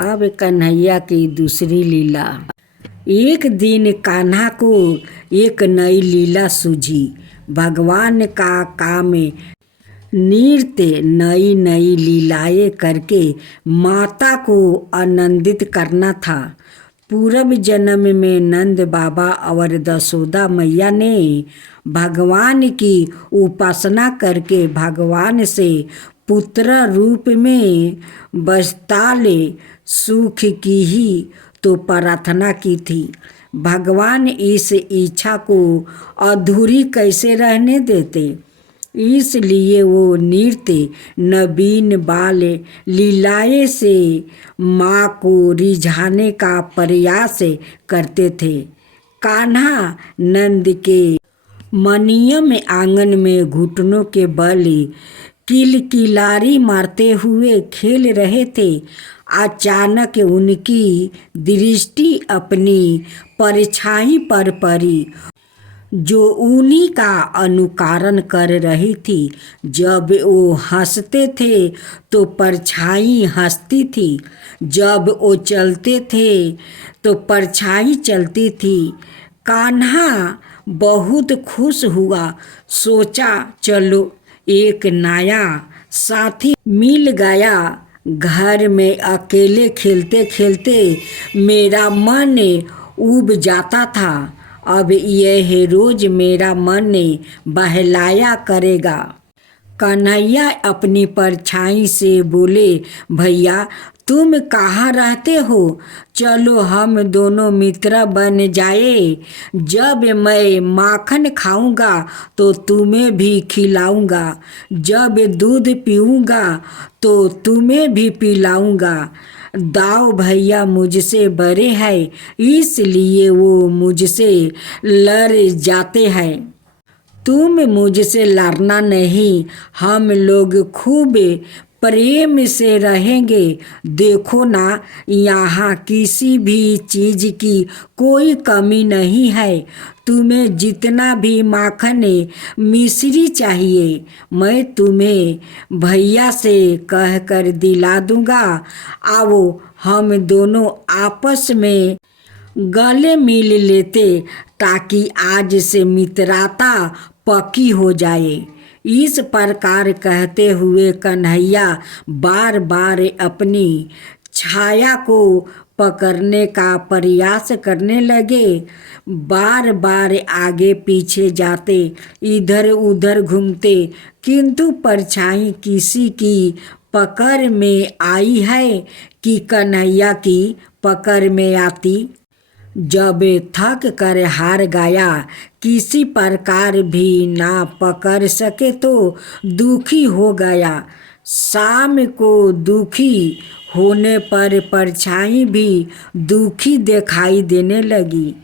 अब कन्हैया की दूसरी लीला। एक दिन कान्हा को एक नई लीला सूझी। भगवान का काम नृत्य नई नई लीलाएं करके माता को आनंदित करना था। पूर्व जन्म में नंद बाबा और दशोदा मैया ने भगवान की उपासना करके भगवान से पुत्र रूप में बस्ताले सुख की ही तो प्रार्थना की थी। भगवान इस इच्छा को अधूरी कैसे रहने देते, इसलिए वो नृत्य नवीन बाल लीलाएं से माँ को रिझाने का प्रयास करते थे। कान्हा नंद के मनियम आंगन में घुटनों के बल किलकिलारी मारते हुए खेल रहे थे। अचानक उनकी दृष्टि अपनी परछाई पर पड़ी जो उन्हीं का अनुकरण कर रही थी। जब वो हंसते थे तो परछाई हंसती थी, जब वो चलते थे तो परछाई चलती थी। कान्हा बहुत खुश हुआ, सोचा चलो एक नया साथी मिल गया। घर में अकेले खेलते खेलते मेरा मन ऊब जाता था, अब यह रोज मेरा मन बहलाया करेगा। कन्हैया अपनी परछाई से बोले, भैया तुम कहाँ रहते हो? चलो हम दोनों मित्र बन जाए। जब मैं माखन खाऊंगा तो तुम्हें भी खिलाऊंगा, जब दूध पीऊंगा तो तुम्हें भी पिलाऊंगा। दाऊ भैया मुझसे बड़े हैं, इसलिए वो मुझसे लड़ जाते हैं। तुम मुझसे लड़ना नहीं, हम लोग खूब प्रेम से रहेंगे। देखो ना, यहाँ किसी भी चीज़ की कोई कमी नहीं है। तुम्हें जितना भी माखन मिश्री चाहिए मैं तुम्हें भैया से कहकर दिला दूंगा। आओ हम दोनों आपस में गले मिल लेते ताकि आज से मित्रता पक्की हो जाए। इस प्रकार कहते हुए कन्हैया बार बार अपनी छाया को पकड़ने का प्रयास करने लगे। बार बार आगे पीछे जाते, इधर उधर घूमते, किंतु परछाई किसी की पकड़ में आई है कि कन्हैया की पकड़ में आती। जब थक कर हार गया, किसी प्रकार भी ना पकड़ सके तो दुखी हो गया। शाम को दुखी होने पर परछाई भी दुखी दिखाई देने लगी।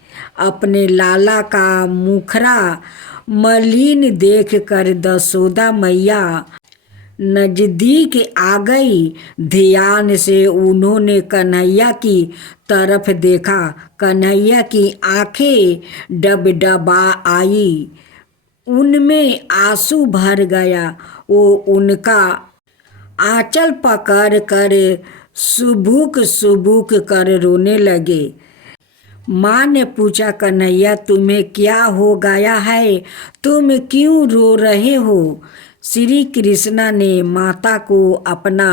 अपने लाला का मुखरा मलिन देखकर दशोदा मैया नजदीक आ गई। ध्यान से उन्होंने कन्हैया की तरफ देखा। कन्हैया की आंखें डबडबा आई, उनमें आंसू भर गया। वो उनका आंचल पकड़ कर सुबुक सुबुक कर रोने लगे। माँ ने पूछा, कन्हैया तुम्हें क्या हो गया है? तुम क्यों रो रहे हो? श्री कृष्णा ने माता को अपना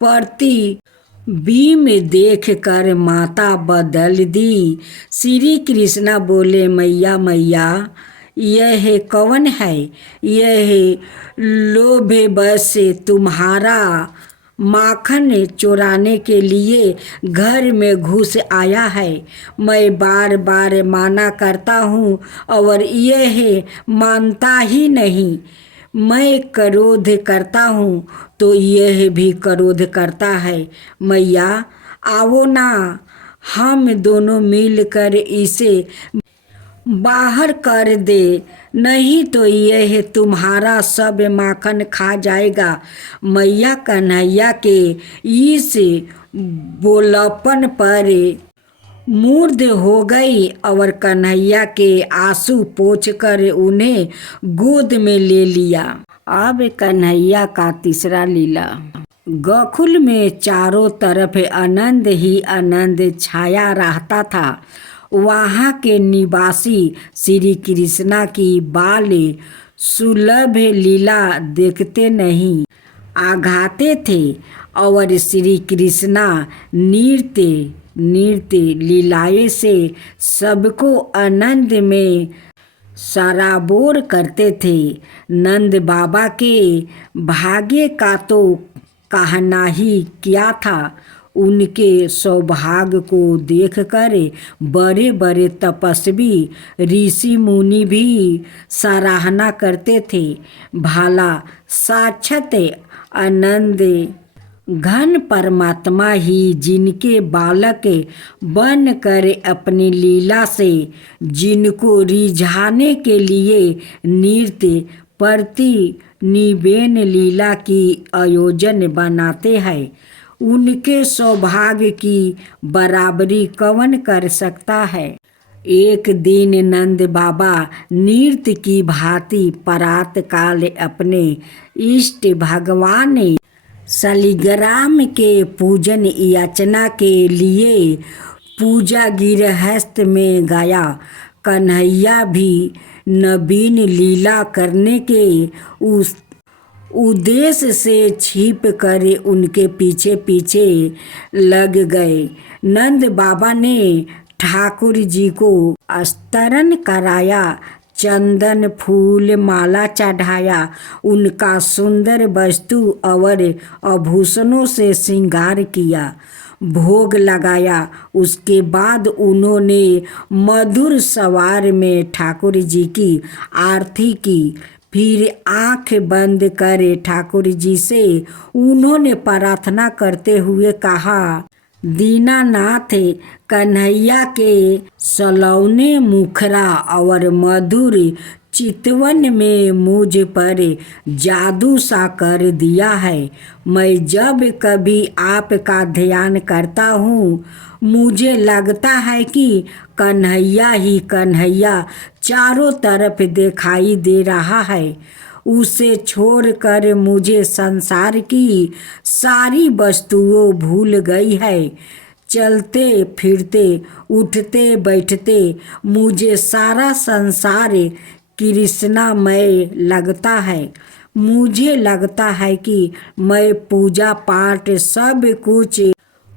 प्रतिबिंब देख कर माता बदल दी। श्री कृष्णा बोले, मैया मैया यह कौन है? यह लोभवश तुम्हारा माखन चुराने के लिए घर में घुस आया है। मैं बार बार माना करता हूँ और यह मानता ही नहीं। मैं क्रोध करता हूँ तो यह भी क्रोध करता है। मैया आओ ना, हम दोनों मिलकर इसे बाहर कर दे, नहीं तो यह तुम्हारा सब माखन खा जाएगा। मैया कन्हैया के इस बोलपन पर मूर्ध हो गई और कन्हैया के आंसू पोंछकर उन्हें गोद में ले लिया। अब कन्हैया का तीसरा लीला। गोकुल में चारों तरफ आनंद ही आनंद छाया रहता था। वहाँ के निवासी श्री कृष्णा की बाल सुलभ लीला देखते नहीं आघाते थे और श्री कृष्णा नृत्य नृत्य लीलाएं से सबको आनंद में सराबोर करते थे। नंद बाबा के भाग्य का तो कहना ही क्या था। उनके सौभाग्य को देखकर बड़े बड़े तपस्वी ऋषि मुनि भी सराहना करते थे। भाला साक्षात आनंद घन परमात्मा ही जिनके बालक बन कर अपनी लीला से जिनको रिझाने के लिए नृत्य प्रति निवेन लीला की आयोजन बनाते हैं, उनके सौभाग्य की बराबरी कौन कर सकता है। एक दिन नंद बाबा नृत्य की भांति प्रात काल अपने इष्ट भगवान शालिग्राम के पूजन याचना के लिए पूजा गृहस्थ में गया। कन्हैया भी नवीन लीला करने के उस उद्देश्य से छिप कर उनके पीछे पीछे लग गए। नंद बाबा ने ठाकुर जी को स्तरण कराया, चंदन फूल माला चढ़ाया, उनका सुंदर वस्तु और आभूषणों से श्रृंगार किया, भोग लगाया। उसके बाद उन्होंने मधुर सवार में ठाकुर जी की आरती की। फिर आंख बंद करे ठाकुर जी से उन्होंने प्रार्थना करते हुए कहा, दीनानाथ, कन्हैया के सलौने मुखरा और मधुर चितवन में मुझ पर जादू सा कर दिया है। मैं जब कभी आपका ध्यान करता हूँ, मुझे लगता है कि कन्हैया ही कन्हैया चारों तरफ दिखाई दे रहा है। उसे छोड़कर मुझे संसार की सारी वस्तुओं भूल गई है। चलते फिरते उठते बैठते मुझे सारा संसार कृष्णामय लगता है। मुझे लगता है कि मैं पूजा पाठ सब कुछ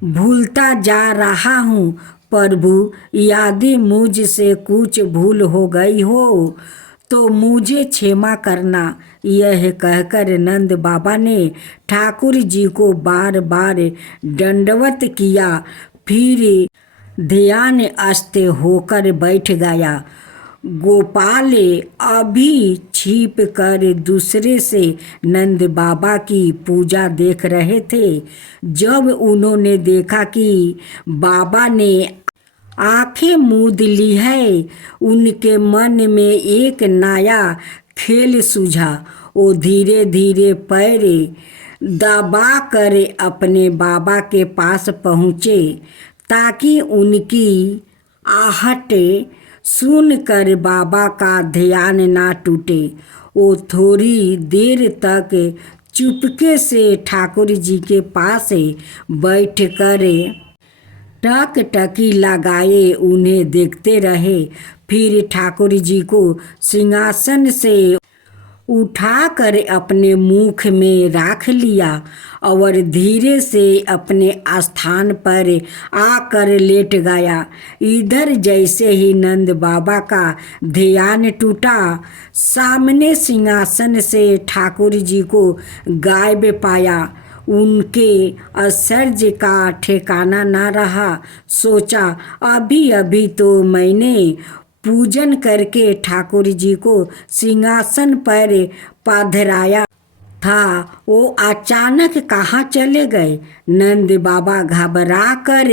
भूलता जा रहा हूँ। प्रभु, यदि मुझसे कुछ भूल हो गई हो तो मुझे क्षमा करना। यह कहकर नंद बाबा ने ठाकुर जी को बार बार दंडवत किया, फिर ध्यानस्थ होकर बैठ गया। गोपाल अभी छिप कर दूसरे से नंद बाबा की पूजा देख रहे थे। जब उन्होंने देखा कि बाबा ने आंखें मूंद ली है, उनके मन में एक नया खेल सूझा। वो धीरे धीरे पैर दबा कर अपने बाबा के पास पहुँचे ताकि उनकी आहट सुनकर बाबा का ध्यान ना टूटे। वो थोड़ी देर तक चुपके से ठाकुर जी के पास बैठकर टकटकी लगाए उन्हें देखते रहे। फिर ठाकुर जी को सिंहासन से उठाकर अपने मुख में रख लिया और धीरे से अपने स्थान पर आकर लेट गया। इधर जैसे ही नंद बाबा का ध्यान टूटा, सामने सिंहासन से ठाकुर जी को गायब पाया। उनके आश्चर्य का ठिकाना ना रहा। सोचा, अभी अभी तो मैंने पूजन करके ठाकुर जी को सिंहासन पर पधराया था, वो अचानक कहाँ चले गए। नंद बाबा घबरा कर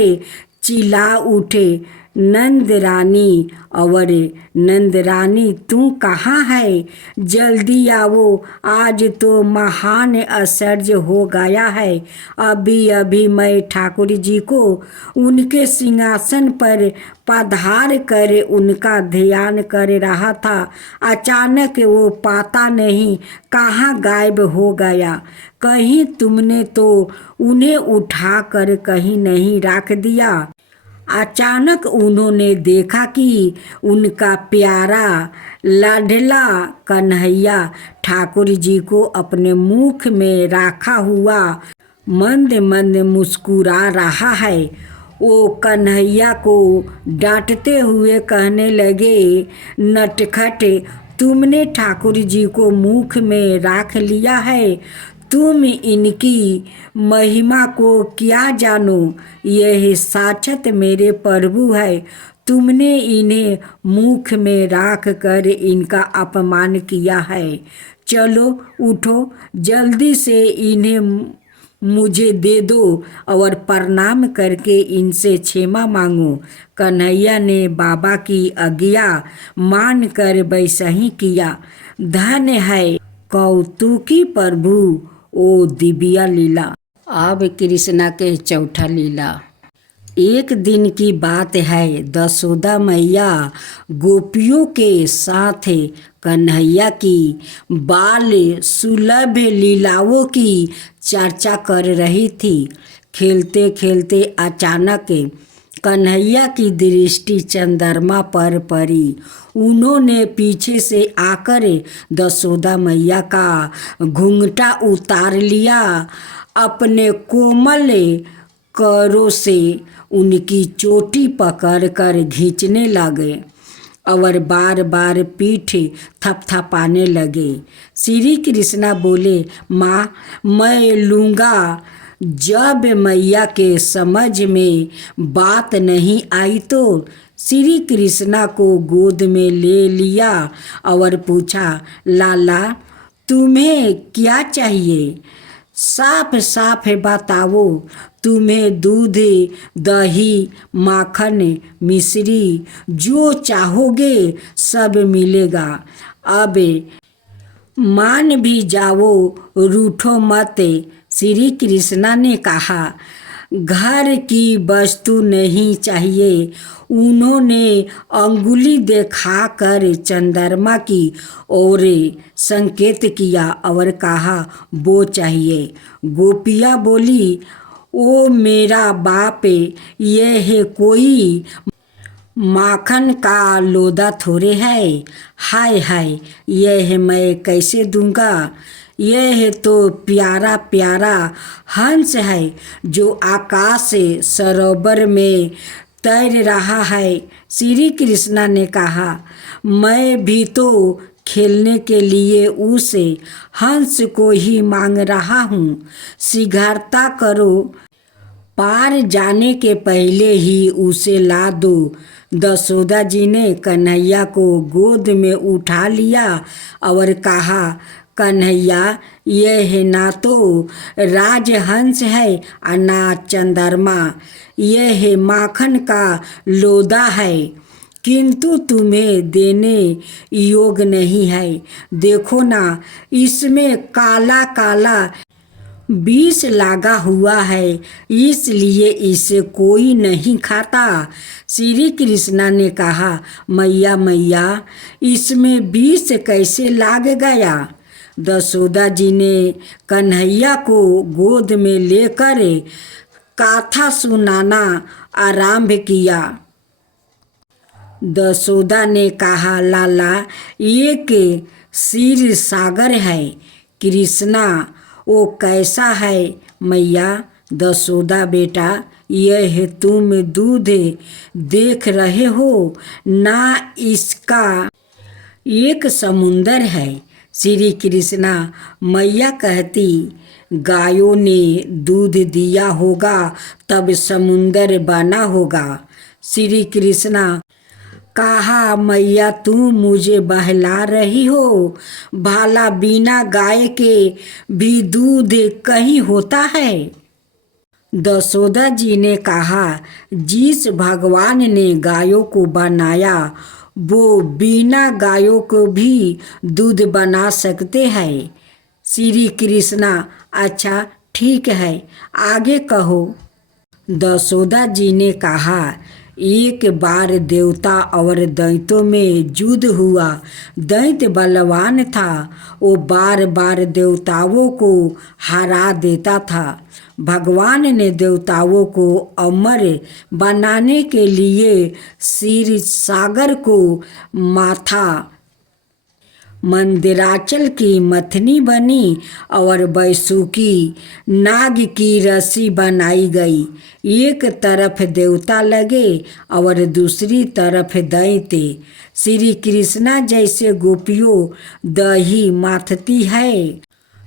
चिल्ला उठे, नंद रानी, और नंद रानी तू कहाँ है? जल्दी आओ, आज तो महान आश्चर्य हो गया है। अभी अभी मैं ठाकुर जी को उनके सिंहासन पर पधार कर उनका ध्यान कर रहा था। अचानक वो पता नहीं कहाँ गायब हो गया। कहीं तुमने तो उन्हें उठा कर कहीं नहीं रख दिया। अचानक उन्होंने देखा कि उनका प्यारा लाडला कन्हैया ठाकुर जी को अपने मुख में रखा हुआ मंद मंद मुस्कुरा रहा है। वो कन्हैया को डांटते हुए कहने लगे, नटखट, तुमने ठाकुर जी को मुख में रख लिया है। तुम इनकी महिमा को क्या जानो? यह साक्षात मेरे प्रभु है। तुमने इन्हें मुख में रख कर इनका अपमान किया है। चलो उठो, जल्दी से इन्हें मुझे दे दो और प्रणाम करके इनसे क्षमा मांगो। कन्हैया ने बाबा की आज्ञा मान कर वैसा ही किया। धन्य है कौतुकी प्रभु ओ दिव्या लीला। अब कृष्णा के चौथा लीला। एक दिन की बात है, यशोदा मैया गोपियों के साथ कन्हैया की बाल सुलभ लीलाओं की चर्चा कर रही थी। खेलते खेलते अचानक कन्हैया की दृष्टि चंद्रमा पर पड़ी। उन्होंने पीछे से आकर यशोदा मैया का घूंघटा उतार लिया। अपने कोमल करों से उनकी चोटी पकड़कर खींचने लगे और बार बार पीठ थपथपाने लगे। श्री कृष्णा बोले, माँ मैं लूँगा। जब मैया के समझ में बात नहीं आई तो श्री कृष्णा को गोद में ले लिया और पूछा, लाला तुम्हें क्या चाहिए? साफ साफ बताओ। तुम्हें दूध, दही, माखन, मिश्री जो चाहोगे सब मिलेगा। अब मान भी जाओ, रूठो मत। श्री कृष्णा ने कहा, घर की वस्तु नहीं चाहिए। उन्होंने अंगुली दिखाकर चंद्रमा की ओर संकेत किया और कहा, वो चाहिए। गोपियाँ बोली, ओ मेरा बाप, यह कोई माखन का लोदा थोड़े है। हाय हाय, यह मैं कैसे दूंगा? यह तो प्यारा प्यारा हंस है जो आकाश सरोवर में तैर रहा है। श्री कृष्णा ने कहा, मैं भी तो खेलने के लिए उस हंस को ही मांग रहा हूँ। शीघ्रता करो, पार जाने के पहले ही उसे ला दो। यशोदा जी ने कन्हैया को गोद में उठा लिया और कहा, कन्हैया, यह ना तो राजहंस है और ना चंद्रमा। यह माखन का लोदा है, किंतु तुम्हें देने योग नहीं है। देखो ना, इसमें काला काला विष लगा हुआ है, इसलिए इसे कोई नहीं खाता। श्री कृष्णा ने कहा, मैया मैया, इसमें विष कैसे लग गया? यशोदा जी ने कन्हैया को गोद में लेकर कथा सुनाना आरंभ किया। यशोदा ने कहा, लाला, एक क्षीर सागर है। कृष्णा, वो कैसा है? मैया, यशोदा बेटा, यह तुम दूध देख रहे हो ना, इसका एक समुंदर है। श्री कृष्णा, मैया कहती, गायों ने दूध दिया होगा तब समुंदर बना होगा। श्री कृष्णा कहा, मैया तू मुझे बहला रही हो। भाला बिना गाय के भी दूध कहीं होता है? दशोदा जी ने कहा, जिस भगवान ने गायों को बनाया वो बिना गायों को भी दूध बना सकते हैं। श्री कृष्णा, अच्छा ठीक है, आगे कहो। दशोदा जी ने कहा, एक बार देवता और दैत्यों में युद्ध हुआ। दैत्य बलवान था, वो बार बार देवताओं को हरा देता था। भगवान ने देवताओं को अमर बनाने के लिए क्षीर सागर को माथा मंदिराचल की मथनी बनी और वैसुकी नाग की रस्सी बनाई गई। एक तरफ देवता लगे और दूसरी तरफ दैत्य। श्री कृष्णा जैसे गोपियों दही माथती है।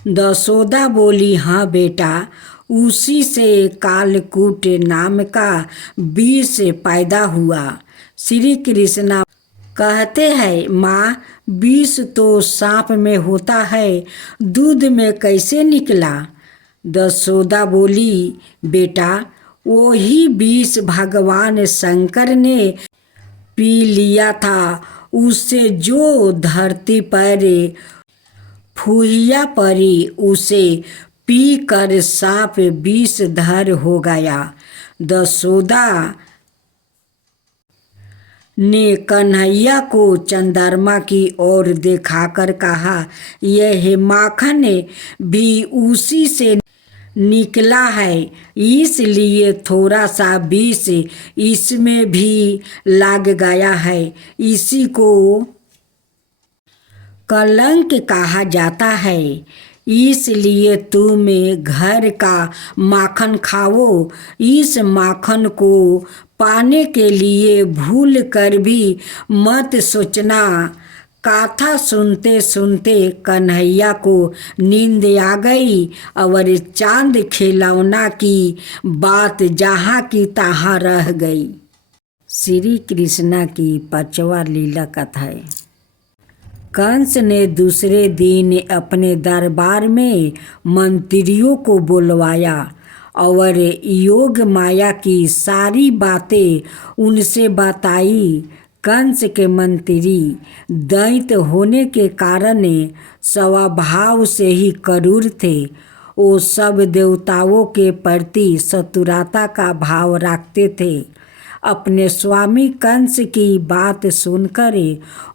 दशोदा बोली, हाँ बेटा, उसी से कालकूट नाम का विष पैदा हुआ। श्री कृष्णा कहते हैं, माँ, विष तो सांप में होता है, दूध में कैसे निकला? दशोदा बोली, बेटा, वही विष भगवान शंकर ने पी लिया था। उससे जो धरती पर फूहिया पड़ी, उसे पी कर सांप विषधर हो गया। दशोदा ने कन्हैया को चंद्रमा की ओर दिखाकर कहा, यह माखन भी उसी से निकला है, इसलिए थोड़ा सा विष इसमें भी लग गया है। इसी को कलंक कहा जाता है। इसलिए तुम घर का माखन खाओ। इस माखन को पाने के लिए भूल कर भी मत सोचना। कथा सुनते सुनते कन्हैया को नींद आ गई और चांद खिलौना की बात जहाँ की तहाँ रह गई। श्री कृष्णा की 5वां लीला कथा है। कंस ने दूसरे दिन अपने दरबार में मंत्रियों को बुलवाया और योग माया की सारी बातें उनसे बताई। कंस के मंत्री दैत्य होने के कारण स्वभाव से ही क्रूर थे। वो सब देवताओं के प्रति शत्रुता का भाव रखते थे। अपने स्वामी कंस की बात सुनकर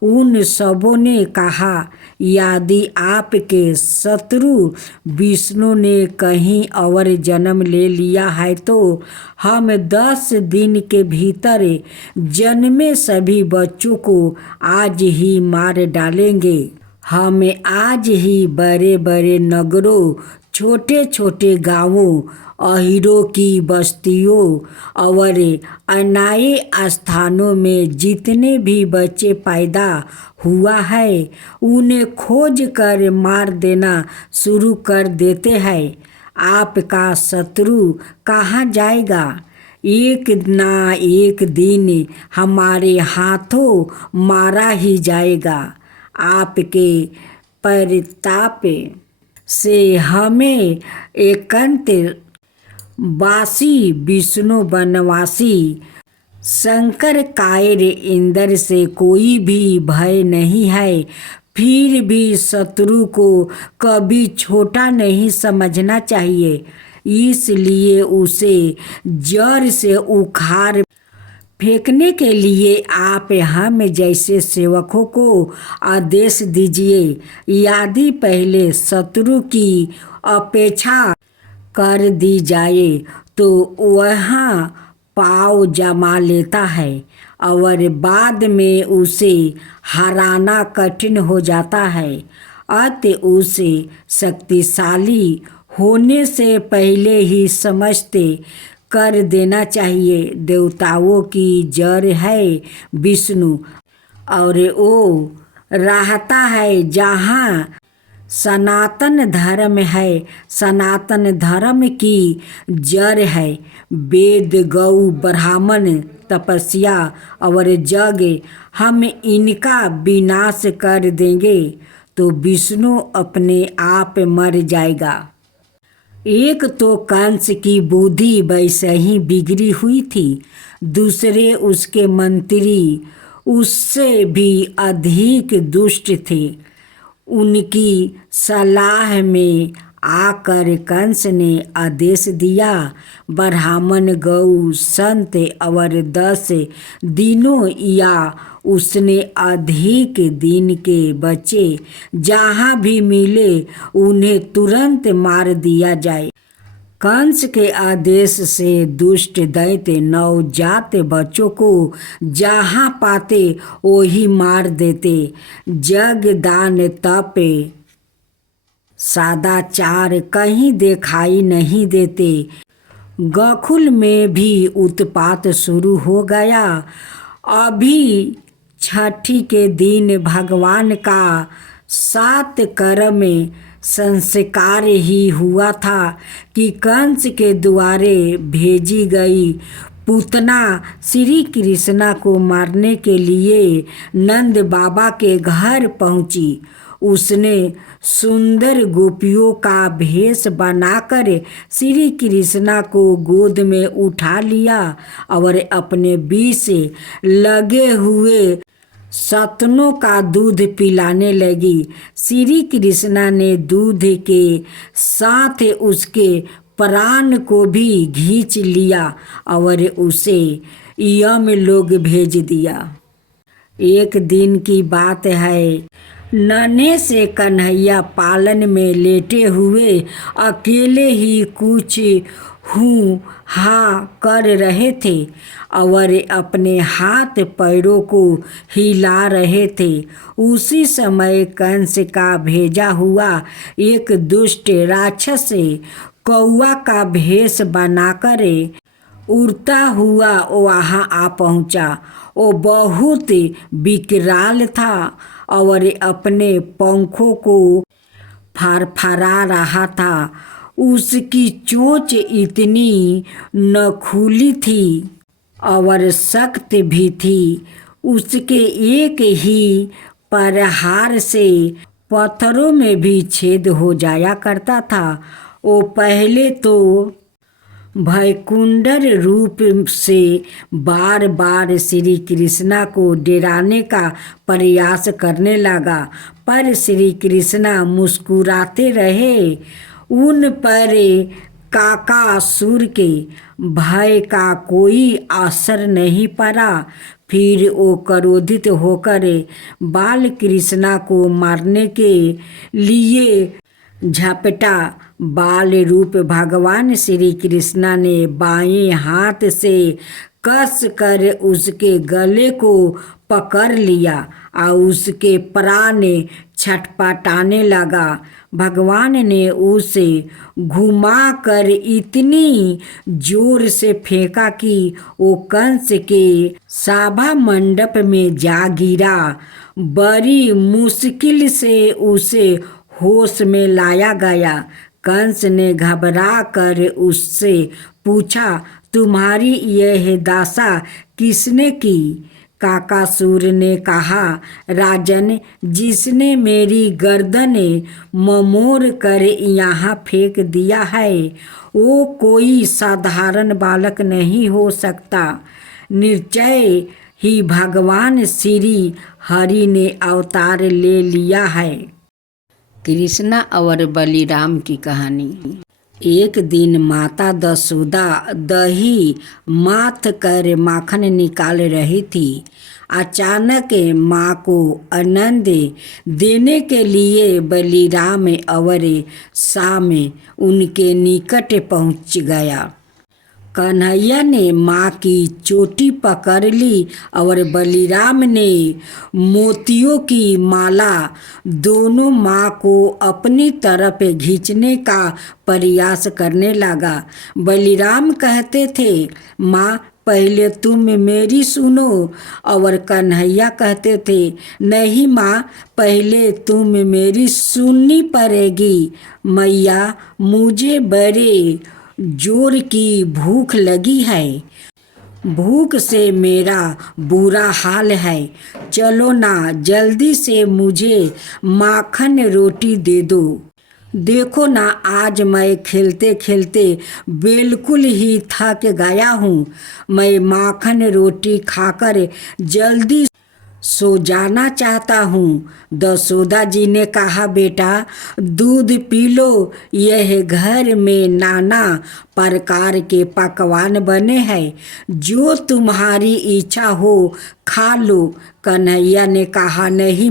उन सबों ने कहा, यदि आपके शत्रु विष्णु ने कहीं और जन्म ले लिया है तो हम 10 दिन के भीतर जन्मे सभी बच्चों को आज ही मार डालेंगे। हम आज ही बड़े बड़े नगरों, छोटे छोटे गांवों, अहीरों की बस्तियों और अनाए स्थानों में जितने भी बच्चे पैदा हुआ है उन्हें खोज कर मार देना शुरू कर देते हैं। आपका शत्रु कहाँ जाएगा? एक ना एक दिन हमारे हाथों मारा ही जाएगा। आपके परिताप से हमें एकांत वासी विष्णु बनवासी शंकर कायर इंद्र से कोई भी भय नहीं है। फिर भी शत्रु को कभी छोटा नहीं समझना चाहिए। इसलिए उसे जड़ से उखाड़ फेंकने के लिए आप हम जैसे सेवकों को आदेश दीजिए। यदि पहले शत्रु की अपेक्षा कर दी जाए तो वह पाँव जमा लेता है और बाद में उसे हराना कठिन हो जाता है। अतः उसे शक्तिशाली होने से पहले ही समझते कर देना चाहिए। देवताओं की जड़ है विष्णु और वो रहता है जहाँ सनातन धर्म है। सनातन धर्म की जड़ है वेद, गौ, ब्राह्मण, तपस्या और यज्ञ। हम इनका विनाश कर देंगे तो विष्णु अपने आप मर जाएगा। एक तो कंस की बुद्धि वैसे ही बिगड़ी हुई थी, दूसरे उसके मंत्री उससे भी अधिक दुष्ट थे। उनकी सलाह में आकर कंस ने आदेश दिया, ब्राह्मण, गौ, संत और 10 दिनों या उसने अधिक दिन के बच्चे जहाँ भी मिले उन्हें तुरंत मार दिया जाए। कंस के आदेश से दुष्ट दैत्य नवजात बच्चों को जहाँ पाते वही मार देते। जग, दान, तप, सदाचार कहीं दिखाई नहीं देते। गोकुल में भी उत्पात शुरू हो गया। अभी छठी के दिन भगवान का 7 कर्म संस्कार ही हुआ था कि कंस के द्वारे भेजी गई पूतना श्री कृष्णा को मारने के लिए नंद बाबा के घर पहुंची। उसने सुंदर गोपियों का भेष बनाकर श्री कृष्णा को गोद में उठा लिया और अपने बीच लगे हुए सतनों का दूध पिलाने लगी। श्री कृष्णा ने दूध के साथ उसके प्राण को भी खींच लिया और उसे यम लोग भेज दिया। एक दिन की बात है, नन्हे से कन्हैया पालन में लेटे हुए अकेले ही कुछ हूँ हाँ कर रहे थे और अपने हाथ पैरों को हिला रहे थे। उसी समय कंस का भेजा हुआ एक दुष्ट राक्षस कौआ का भेष बनाकर उड़ता हुआ वहाँ आ पहुँचा। वो बहुत विकराल था और अपने पंखों को फरफरा रहा था। उसकी चोंच इतनी नखुली थी और सख्त भी थी। उसके एक ही प्रहार से पत्थरों में भी छेद हो जाया करता था। वो पहले तो भयकुंडर रूप से बार बार श्री कृष्णा को डराने का प्रयास करने लगा, पर श्री कृष्णा मुस्कुराते रहे। उन पर काकासुर के भय का कोई असर नहीं पड़ा। फिर वो क्रोधित होकर बाल कृष्णा को मारने के लिए झपटा। बाल रूप भगवान श्री कृष्णा ने बाएं हाथ से कस कर उसके गले को पकड़ लिया और उसके प्राण छटपटाने लगा। भगवान ने उसे घुमा कर इतनी जोर से फेंका कि वो कंस के सभा मंडप में जा गिरा। बड़ी मुश्किल से उसे होश में लाया गया। कंस ने घबरा कर उससे पूछा, तुम्हारी यह दशा किसने की? काकासुर ने कहा, राजन, जिसने मेरी गर्दन ममोड़ कर यहाँ फेंक दिया है वो कोई साधारण बालक नहीं हो सकता। निश्चय ही भगवान श्री हरि ने अवतार ले लिया है। कृष्णा और बलिराम की कहानी। एक दिन माता दशोदा दही माथ कर माखन निकाल रही थी। अचानक माँ को आनंद देने के लिए बलिराम और श्याम उनके निकट पहुँच गया। कन्हैया ने माँ की चोटी पकड़ ली और बलिराम ने मोतियों की माला दोनों माँ को अपनी तरफ खींचने का प्रयास करने लगा। बलिराम कहते थे, माँ पहले तुम मेरी सुनो, और कन्हैया कहते थे, नहीं माँ पहले तुम मेरी सुननी पड़ेगी। मैया मुझे बड़े जोर की भूख लगी है, भूख से मेरा बुरा हाल है। चलो ना, जल्दी से मुझे माखन रोटी दे दो। देखो ना, आज मैं खेलते खेलते बिल्कुल ही थक गया हूँ। मैं माखन रोटी खाकर जल्दी सो जाना चाहता हूँ। दसोदा जी ने कहा, बेटा दूध पी लो, यह घर में नाना प्रकार के पकवान बने हैं, जो तुम्हारी इच्छा हो खा लो। कन्हैया ने कहा, नहीं,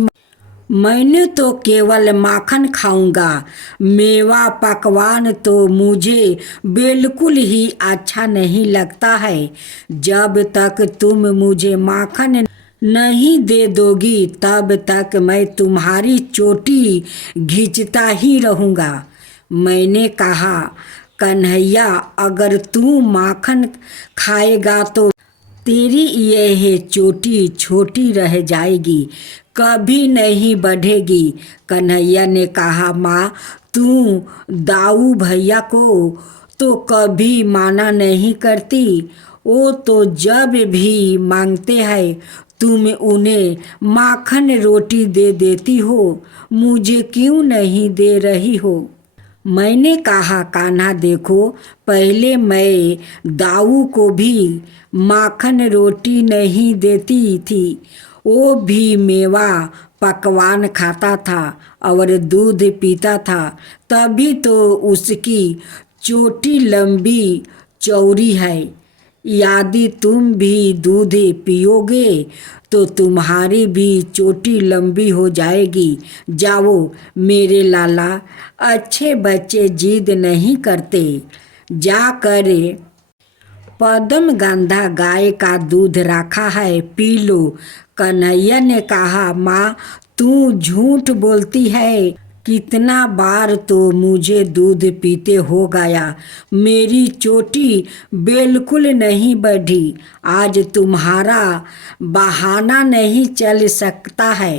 मैंने तो केवल माखन खाऊंगा। मेवा पकवान तो मुझे बिल्कुल ही अच्छा नहीं लगता है। जब तक तुम मुझे माखन नहीं दे दोगी तब तक मैं तुम्हारी चोटी खींचता ही रहूँगा। मैंने कहा, कन्हैया अगर तू माखन खाएगा तो तेरी यह चोटी छोटी रह जाएगी, कभी नहीं बढ़ेगी। कन्हैया ने कहा, माँ तू दाऊ भैया को तो कभी माना नहीं करती। वो तो जब भी मांगते हैं तुम उन्हें माखन रोटी दे देती हो, मुझे क्यों नहीं दे रही हो? मैंने कहा, कान्हा देखो, पहले मैं दाऊ को भी माखन रोटी नहीं देती थी। वो भी मेवा पकवान खाता था और दूध पीता था, तभी तो उसकी चोटी लंबी चौड़ी है। यदि तुम भी दूध पियोगे तो तुम्हारी भी चोटी लंबी हो जाएगी। जाओ मेरे लाला, अच्छे बच्चे जिद नहीं करते, जाकर पद्म गंधा गाय का दूध रखा है, पी लो। कन्हैया ने कहा, माँ तू झूठ बोलती है, कितना बार तो मुझे दूध पीते हो गया, मेरी चोटी बिल्कुल नहीं बढ़ी। आज तुम्हारा बहाना नहीं चल सकता है,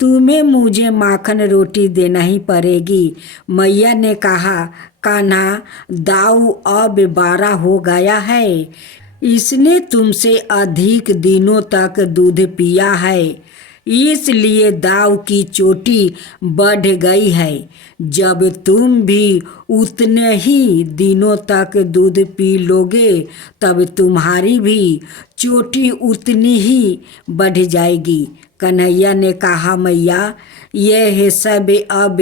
तुम्हें मुझे माखन रोटी देना ही पड़ेगी। मैया ने कहा, कान्हा दाऊ अब 12 हो गया है, इसने तुमसे अधिक दिनों तक दूध पिया है, इसलिए दाऊ की चोटी बढ़ गई है। जब तुम भी उतने ही दिनों तक दूध पी लोगे तब तुम्हारी भी चोटी उतनी ही बढ़ जाएगी। कन्हैया ने कहा, मैया यह सब अब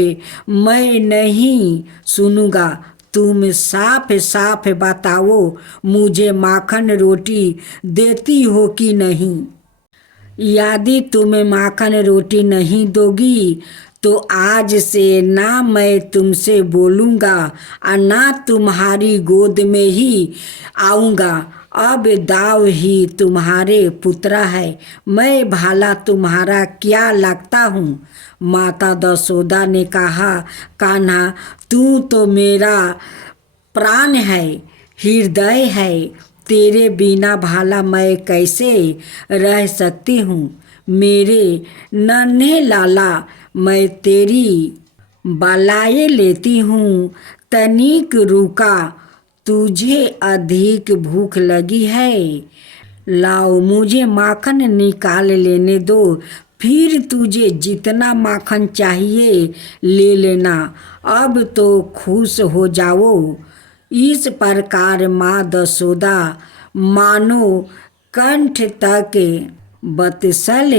मैं नहीं सुनूंगा, तुम साफ साफ बताओ, मुझे माखन रोटी देती हो कि नहीं? यदि तुम माखन रोटी नहीं दोगी तो आज से ना मैं तुमसे बोलूँगा और ना तुम्हारी गोद में ही आऊँगा। अब दाऊ ही तुम्हारे पुत्रा है, मैं भाला तुम्हारा क्या लगता हूँ? माता दसोदा ने कहा, कान्हा तू तो मेरा प्राण है, हृदय है, तेरे बिना भाला मैं कैसे रह सकती हूँ? मेरे नन्हे लाला, मैं तेरी बलाए लेती हूँ, तनिक रुका, तुझे अधिक भूख लगी है, लाओ मुझे माखन निकाल लेने दो, फिर तुझे जितना माखन चाहिए ले लेना। अब तो खुश हो जाओ। इस प्रकार माँ दसोदा मानो कंठ तक बत्सल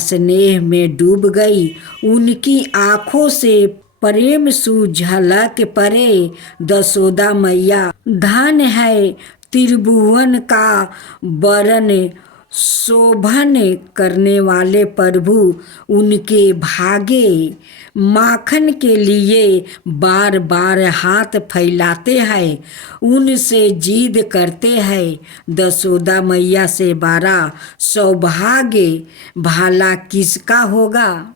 स्नेह में डूब गई। उनकी आँखों से प्रेम सुझलक पड़े। दसोदा मैया धन है त्रिभुवन का वरण शोभन करने वाले प्रभु, उनके भागे माखन के लिए बार बार हाथ फैलाते हैं, उनसे जिद करते हैं। दसोदा मैया से बड़ा सौभाग्य भाला किसका होगा?